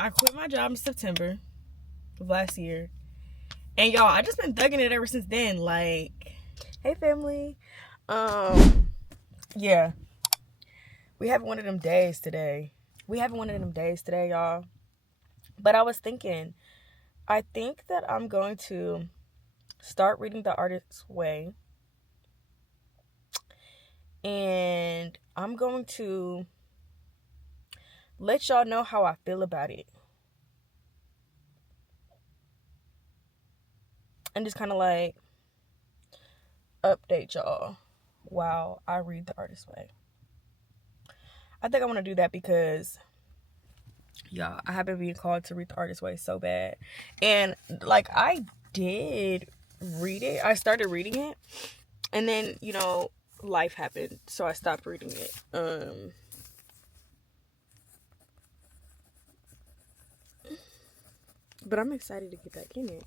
I quit my job in September of last year. And y'all, I just been thugging it ever since then. Like, hey family. Yeah. We having one of them days today. Y'all. But I was thinking, I think that I'm going to start reading The Artist's Way. And I'm going to let y'all know how I feel about it. And just kind of like update y'all while I read The Artist's Way. I think I want to do that because, y'all, I have been being called to read The Artist's Way so bad. And, like, I did read it. I started reading it. And then, you know, life happened. So I stopped reading it. But I'm excited to get back in it.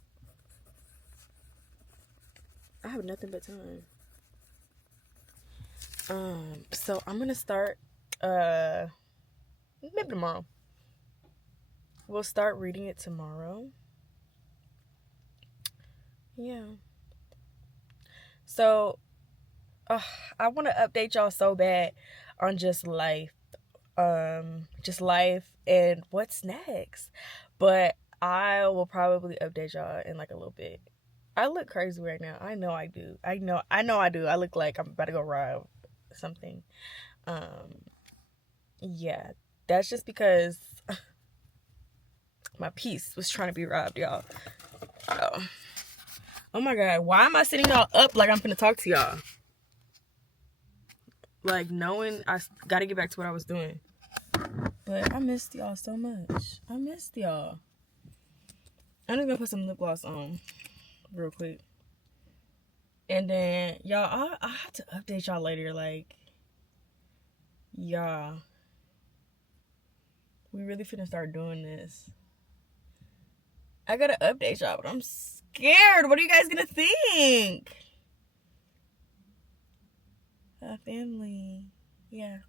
I have nothing but time. So I'm gonna start maybe tomorrow. We'll start reading it tomorrow. Yeah. So I want to update y'all so bad on just life and what's next. But I will probably update y'all in like a little bit. I look crazy right now. I know I do. I know I do. I look like I'm about to go rob something. Yeah. That's just because my piece was trying to be robbed, y'all. Oh my God. Why am I sitting y'all up like I'm finna talk to y'all? Like, knowing I gotta get back to what I was doing. But I missed y'all so much. I'm just gonna put some lip gloss on real quick. And then, y'all, I have to update y'all later. Like, y'all, we really finna start doing this. I gotta update y'all, but I'm scared. What are you guys gonna think? Family. Yeah.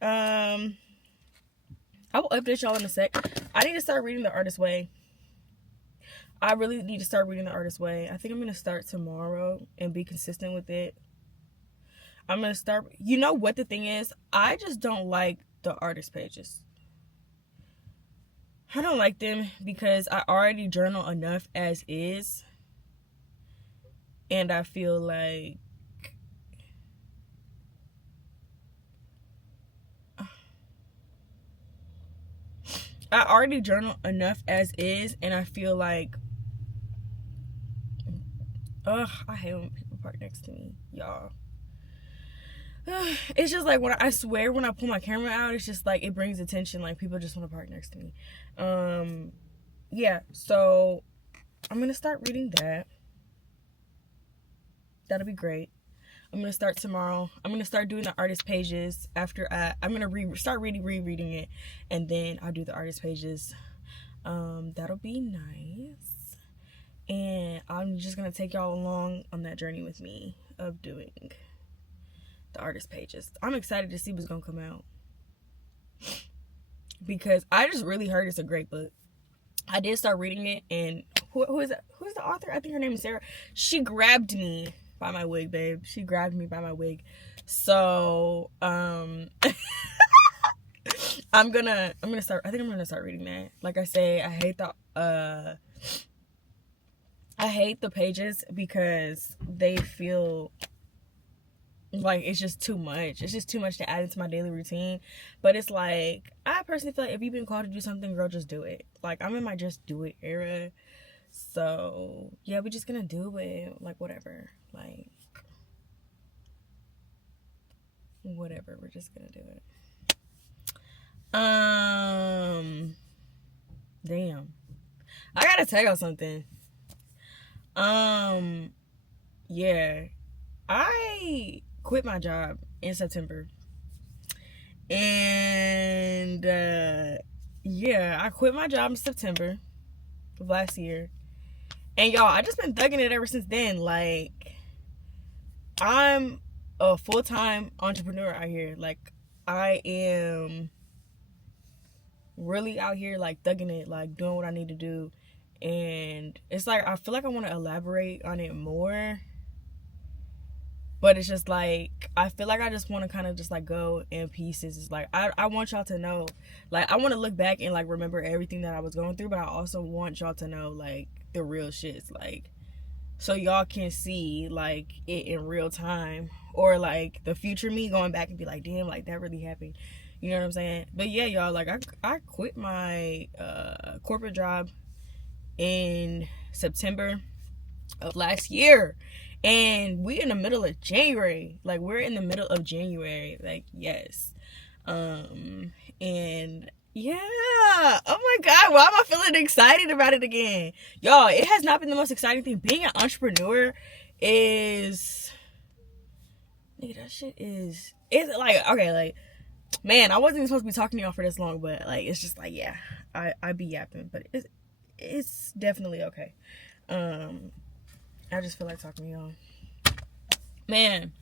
I will update y'all in a sec. I need to start reading The Artist's Way. I really need to start reading The Artist's Way. I think I'm going to start tomorrow and be consistent with it. I'm going to start... You know what the thing is? I just don't like the artist pages. I don't like them because I already journal enough as is. And I feel like... I already journal enough as is, and I feel like... I hate when people park next to me, y'all. It's just like when I swear when I pull my camera out, it's just like it brings attention. Like people just want to park next to me. Yeah. So I'm gonna start reading that. That'll be great. I'm gonna start tomorrow. I'm gonna start doing the artist pages after I'm gonna start rereading it, and then I'll do the artist pages. That'll be nice. And I'm just gonna take y'all along on that journey with me of doing the artist pages. I'm excited to see what's gonna come out because I just really heard it's a great book. I did start reading it, and who is that? Who's the author? I think her name is Sarah. She grabbed me by my wig, babe. She grabbed me by my wig. So I'm gonna start. I think I'm gonna start reading that. Like I say, I hate the pages because they feel like it's just too much. It's just too much to add into my daily routine. But it's like, I personally feel like if you've been called to do something, girl, just do it. Like, I'm in my just do it era. So, yeah, we're just gonna do it. Like, whatever. Like, whatever. We're just gonna do it. Damn. I gotta tell y'all something. Yeah. I quit my job in September. And, yeah, I quit my job in September of last year. And, y'all, I just been thugging it ever since then. Like, I'm a full-time entrepreneur out here. Like, I am... really out here like thugging it, like doing what I need to do. And it's like I feel like I want to elaborate on it more, but it's just like I feel like I just want to kind of just like go in pieces. It's like I want y'all to know, like I want to look back and like remember everything that I was going through, but I also want y'all to know like the real shits, like so y'all can see like it in real time, or like the future me going back and be like, damn, like that really happened. You know what I'm saying? But yeah, y'all, like I quit my corporate job in September of last year, and we in the middle of January. Like we're in the middle of January. Like yes. And yeah, oh my god, why am I feeling excited about it again? Y'all, it has not been the most exciting thing. Being an entrepreneur is, nigga, that shit is, it's like, okay, like, man, I wasn't even supposed to be talking to y'all for this long, but like it's just like, yeah, I be yapping, but it's definitely okay. I just feel like talking to y'all. Man,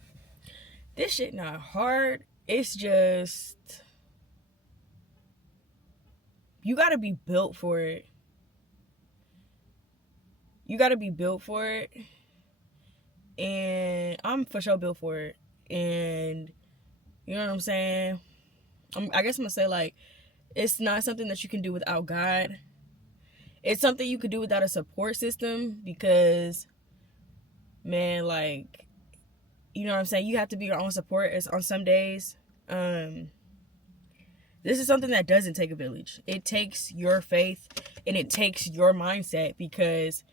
this shit not hard. It's just, you gotta be built for it. You gotta be built for it. And I'm for sure built for it. And you know what I'm saying? I guess I'm gonna say, like, it's not something that you can do without God. It's something you could do without a support system, because, man, like, you know what I'm saying? You have to be your own support on some days. This is something that doesn't take a village. It takes your faith and it takes your mindset, because,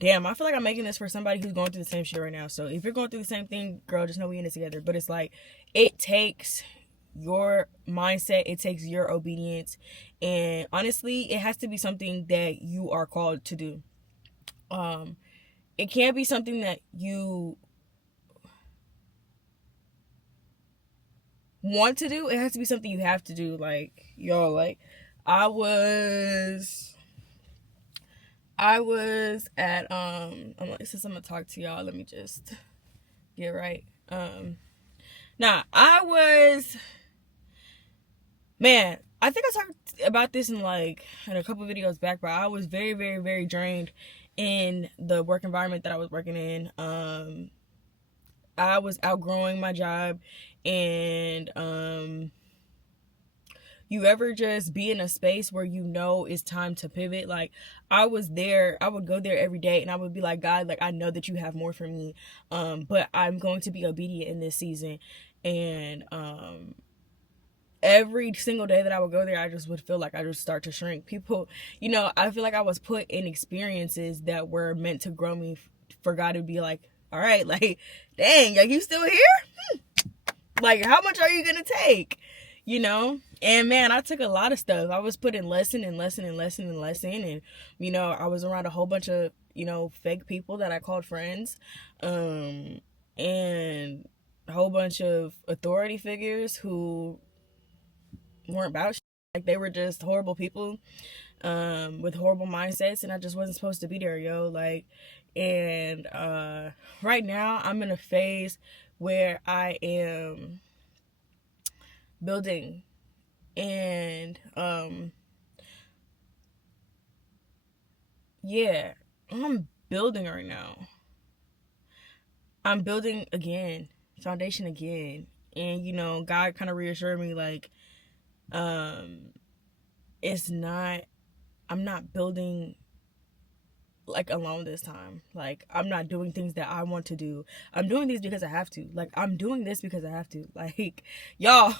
damn, I feel like I'm making this for somebody who's going through the same shit right now. So if you're going through the same thing, girl, just know we in it together. But it's like, it takes your mindset. It takes your obedience. And honestly, it has to be something that you are called to do. It can't be something that you want to do. It has to be something you have to do. Like, yo, like I was at since I'm gonna talk to y'all, let me just get right. Man, I think I talked about this in a couple videos back, but I was very, very, very drained in the work environment that I was working in. I was outgrowing my job, and you ever just be in a space where you know it's time to pivot? Like, I was there, I would go there every day, and I would be like, God, like, I know that you have more for me, but I'm going to be obedient in this season. And every single day that I would go there, I just would feel like I just start to shrink. People, you know, I feel like I was put in experiences that were meant to grow me, for God to be like, all right, like, dang, like, you still here? Like, how much are you gonna take? You know? And man, I took a lot of stuff. I was put in lesson. And, you know, I was around a whole bunch of, you know, fake people that I called friends. And a whole bunch of authority figures who weren't about shit. Like, they were just horrible people, with horrible mindsets, and I just wasn't supposed to be there, yo. Like, and right now I'm in a phase where I am building, and yeah, I'm building right now. I'm building again, foundation again. And, you know, God kind of reassured me, like, I'm not building like alone this time. Like, I'm not doing things that I want to do. I'm doing these because I have to. Like, I'm doing this because I have to. Like, y'all,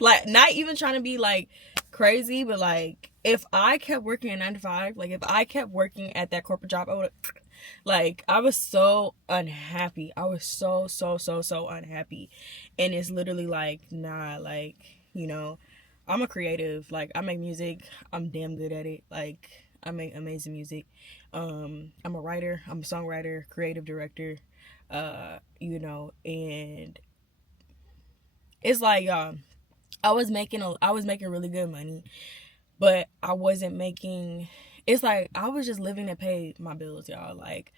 like, not even trying to be like crazy, but like, if I kept working at 9 to 5, like, if I kept working at that corporate job, I would, like, I was so unhappy. I was so unhappy. And it's literally like, nah, like, you know, I'm a creative. Like, I make music. I'm damn good at it. Like, I make amazing music. I'm a writer. I'm a songwriter, creative director. You know, and it's like, I was making really good money, but I wasn't making. It's like I was just living to pay my bills, y'all. Like,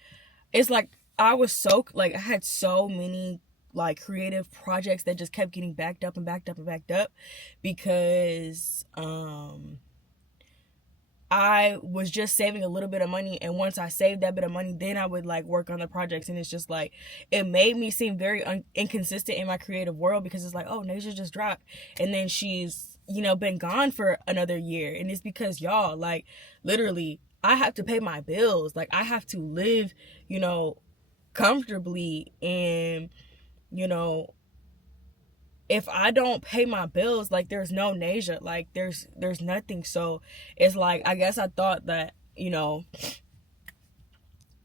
it's like I was so, like, I had so many like creative projects that just kept getting backed up and backed up and backed up, because I was just saving a little bit of money, and once I saved that bit of money, then I would like work on the projects. And it's just like, it made me seem very inconsistent in my creative world, because it's like, oh, Nasia just dropped, and then she's, you know, been gone for another year. And it's because, y'all, like, literally, I have to pay my bills. Like, I have to live, you know, comfortably. And, you know, if I don't pay my bills, like, there's no Nasia, like, there's nothing. So it's like, I guess I thought that, you know,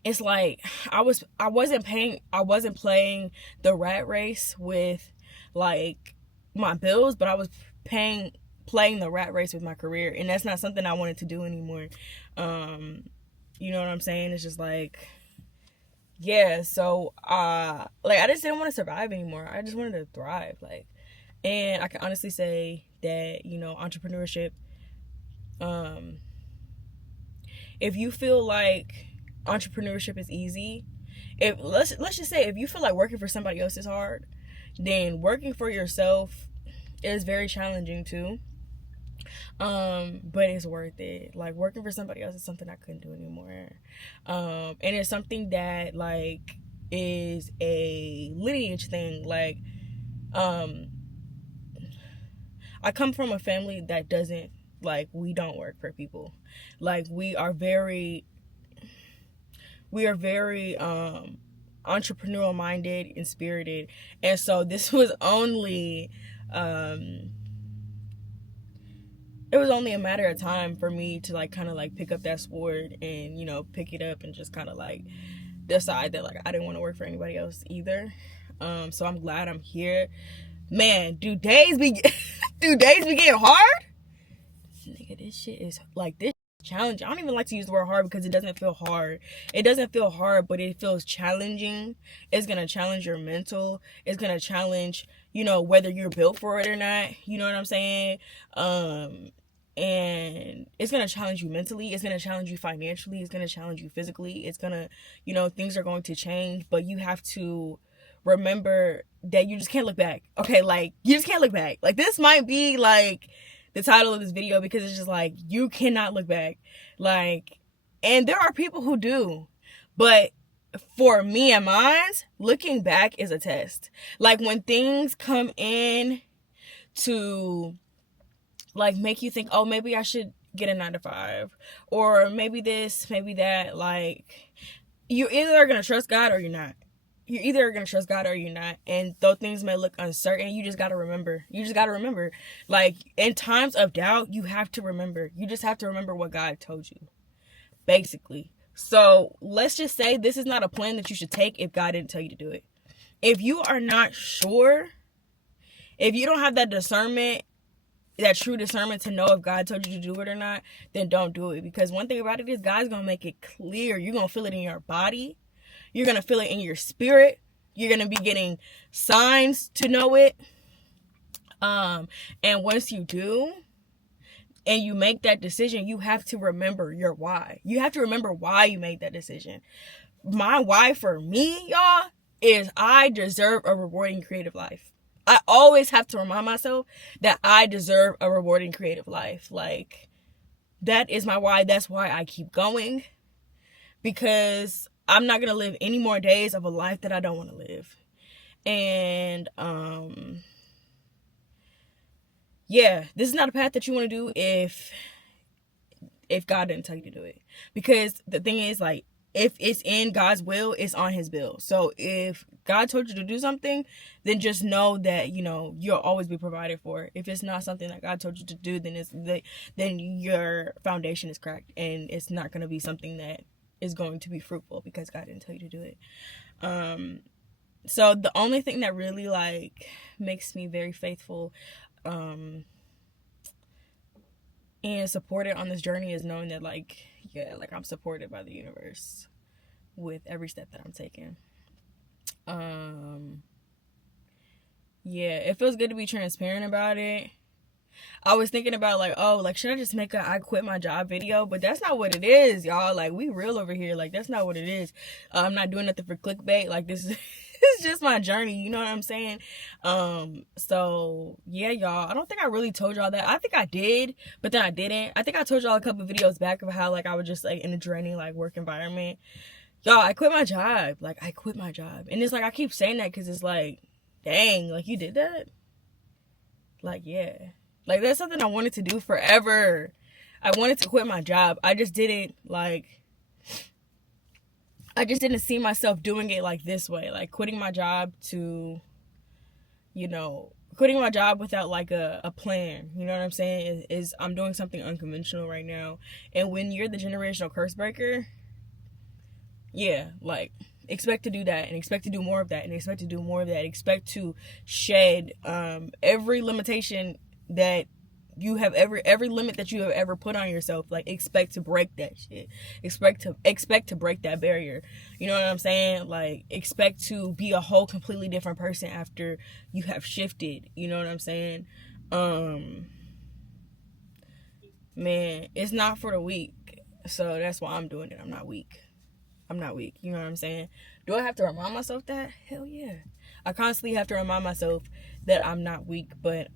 it's like I wasn't playing the rat race with like my bills, but I was playing the rat race with my career, and that's not something I wanted to do anymore. You know what I'm saying? It's just like, yeah, so like, I just didn't want to survive anymore. I just wanted to thrive. Like, and I can honestly say that, you know, entrepreneurship, if you feel like entrepreneurship is easy, if let's just say, if you feel like working for somebody else is hard, then working for yourself is very challenging too. But it's worth it. Like, working for somebody else is something I couldn't do anymore. And it's something that like is a lineage thing. Like, I come from a family that doesn't, like, we don't work for people. Like, we are very entrepreneurial minded and spirited. And so this was only it was only a matter of time for me to like kind of like pick up that sword and, you know, pick it up and just kind of like decide that like I didn't want to work for anybody else either. So I'm glad I'm here. Man, do days be getting hard? Nigga, this shit is like, this challenge. I don't even like to use the word hard, because it doesn't feel hard. It doesn't feel hard, but it feels challenging. It's gonna challenge your mental. It's gonna challenge, you know, whether you're built for it or not. You know what I'm saying? And it's gonna challenge you mentally. It's gonna challenge you financially. It's gonna challenge you physically. It's gonna, you know, things are going to change, but you have to remember that you just can't look back. Okay, like, you just can't look back. Like, this might be like the title of this video, because it's just like, you cannot look back. Like, and there are people who do, but for me and mine, looking back is a test. Like, when things come in to like make you think, oh, maybe I should get a 9-to-5, or maybe this, maybe that, like, you either are gonna trust God or you're not. You're either going to trust God or you're not. And though things may look uncertain, you just got to remember. Like, in times of doubt, you have to remember. You just have to remember what God told you, basically. So let's just say this is not a plan that you should take if God didn't tell you to do it. If you are not sure, if you don't have that discernment, that true discernment to know if God told you to do it or not, then don't do it. Because one thing about it is, God's going to make it clear. You're going to feel it in your body. You're going to feel it in your spirit. You're going to be getting signs to know it. And once you do, and you make that decision, you have to remember your why. You have to remember why you made that decision. My why for me, y'all, is I deserve a rewarding creative life. I always have to remind myself that I deserve a rewarding creative life. Like, that is my why. That's why I keep going. Because I'm not going to live any more days of a life that I don't want to live. And, yeah, this is not a path that you want to do if God didn't tell you to do it. Because the thing is, like, if it's in God's will, it's on his bill. So if God told you to do something, then just know that, you know, you'll always be provided for. If it's not something that God told you to do, then your foundation is cracked, and it's not going to be something that is going to be fruitful, because God didn't tell you to do it. So the only thing that really like makes me very faithful and supported on this journey is knowing that, like, yeah, like, I'm supported by the universe with every step that I'm taking. Yeah, it feels good to be transparent about it. I was thinking about, like, oh, like, should I just make a I quit my job video? But that's not what it is, y'all. Like, we real over here. Like, that's not what it is. I'm not doing nothing for clickbait. Like, this is just my journey, you know what I'm saying? So yeah, y'all, I don't think I really told y'all that. I think I did, but then I didn't. I think I told y'all a couple videos back of how like I was just like in a draining like work environment. Y'all, I quit my job. Like, I quit my job. And it's like, I keep saying that because it's like, dang, like, you did that? Like, yeah. Like, that's something I wanted to do forever. I wanted to quit my job. I just didn't, like, I just didn't see myself doing it, like, this way. Like, quitting my job to, you know, quitting my job without, like, a plan. You know what I'm saying? Is I'm doing something unconventional right now. And when you're the generational curse breaker, yeah, like, expect to do that, and expect to do more of that, and expect to do more of that. Expect to shed every limitation that you have every limit that you have ever put on yourself. Like, expect to break that shit. Expect to break that barrier. You know what I'm saying? Like, expect to be a whole completely different person after you have shifted. You know what I'm saying? Man, it's not for the weak. So that's why I'm doing it. I'm not weak. You know what I'm saying? Do I have to remind myself that? Hell yeah. I constantly have to remind myself that I'm not weak, but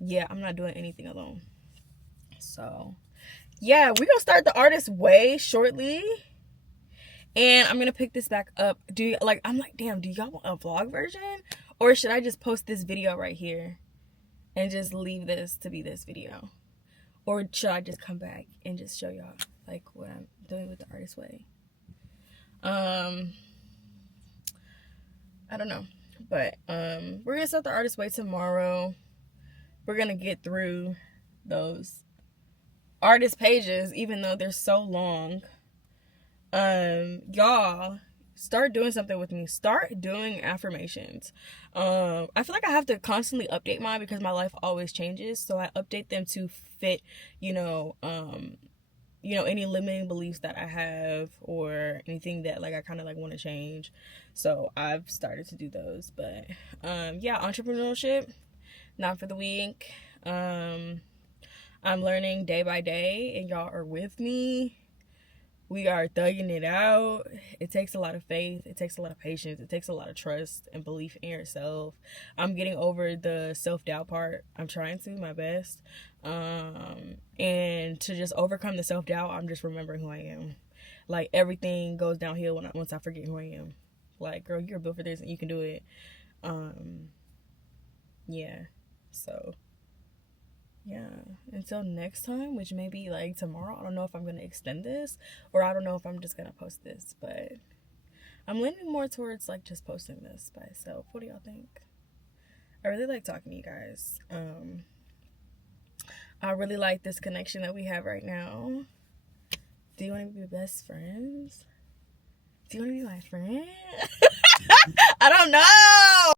yeah, I'm not doing anything alone. So yeah, we're gonna start the artist way shortly, and I'm gonna pick this back up. I'm like, damn, do y'all want a vlog version, or should I just post this video right here and just leave this to be this video? Or should I just come back and just show y'all like what I'm doing with the artist way? I don't know. But we're gonna start the artist way tomorrow. We're gonna get through those artist pages, even though they're so long. Y'all, start doing something with me. Start doing affirmations. I feel like I have to constantly update mine because my life always changes, so I update them to fit, any limiting beliefs that I have or anything that like I kind of like want to change. So I've started to do those. But yeah, entrepreneurship, not for the weak. I'm learning day by day, and y'all are with me. We are thugging it out. It takes a lot of faith. It takes a lot of patience. It takes a lot of trust and belief in yourself. I'm getting over the self-doubt part. I'm trying to, my best. And to just overcome the self-doubt, I'm just remembering who I am. Like, everything goes downhill once I forget who I am. Like, girl, you're built for this and you can do it. Yeah. So, yeah, until next time, which may be like tomorrow. I don't know if I'm gonna extend this, or I don't know if I'm just gonna post this, but I'm leaning more towards like just posting this by itself. What do y'all think? I really like talking to you guys. I really like this connection that we have right now. Do you want to be best friends? Do you want to be my friend?